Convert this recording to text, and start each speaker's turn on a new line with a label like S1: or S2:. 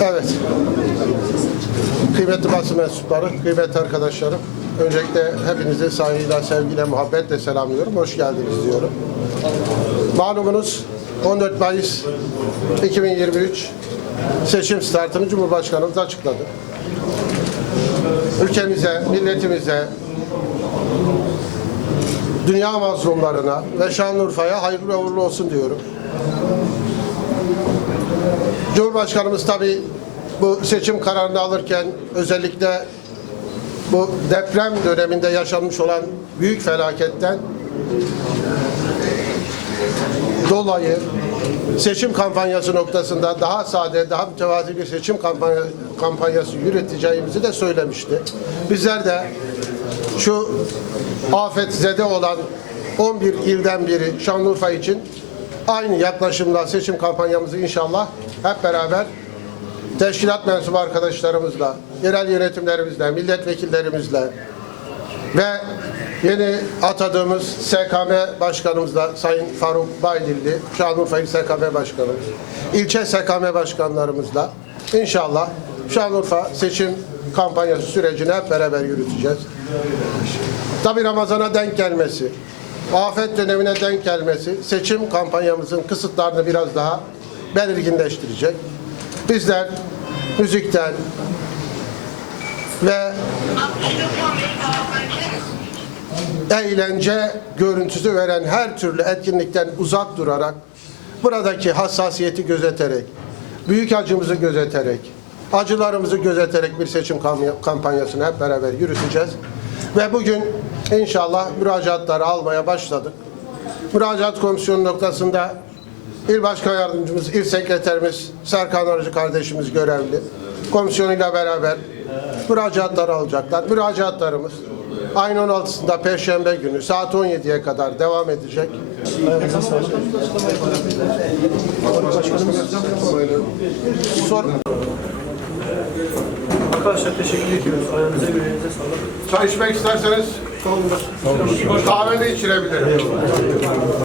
S1: Evet. Kıymetli basın mensupları, kıymetli arkadaşlarım. Öncelikle hepinizi saygıyla, sevgiyle, muhabbetle selamlıyorum. Hoş geldiniz diyorum. Malumunuz 14 Mayıs 2023 seçim startını Cumhurbaşkanımız açıkladı. Ülkemize, milletimize, dünya mazlumlarına ve Şanlıurfa'ya hayırlı uğurlu olsun diyorum. Cumhurbaşkanımız tabii bu seçim kararını alırken özellikle bu deprem döneminde yaşanmış olan büyük felaketten dolayı seçim kampanyası noktasında daha sade, daha mütevazi bir seçim kampanya, kampanyası yürüteceğimizi de söylemişti. Bizler de şu afetzede olan 11 ilden biri Şanlıurfa için aynı yaklaşımla seçim kampanyamızı inşallah hep beraber teşkilat mensubu arkadaşlarımızla, yerel yönetimlerimizle, milletvekillerimizle ve yeni atadığımız SKM başkanımızla Sayın Faruk Baydilli, Şanlıurfa İl SKM başkanımız, ilçe SKM başkanlarımızla inşallah Şanlıurfa seçim kampanyası sürecini hep beraber yürüteceğiz. Tabi Ramazan'a denk gelmesi, afet dönemine denk gelmesi seçim kampanyamızın kısıtlarını biraz daha belirginleştirecek. Bizler müzikten ve eğlence görüntüsü veren her türlü etkinlikten uzak durarak buradaki hassasiyeti gözeterek, büyük acımızı gözeterek, acılarımızı gözeterek bir seçim kampanyasını hep beraber yürüteceğiz. Ve bugün inşallah müracaatları almaya başladık. Müracaat komisyonu noktasında İl Başkan Yardımcımız, İl Sekreterimiz Serkan Arıcı kardeşimiz görevli. Komisyonuyla beraber müracaatları alacaklar. Müracaatlarımız ayın 16'sında Perşembe günü saat 17'ye kadar devam edecek. Sor,
S2: Arkadaşlar teşekkür ediyoruz. Ayağınıza yüreğinize sağlık.
S1: çay içmek isterseniz kahve de içirebilirim.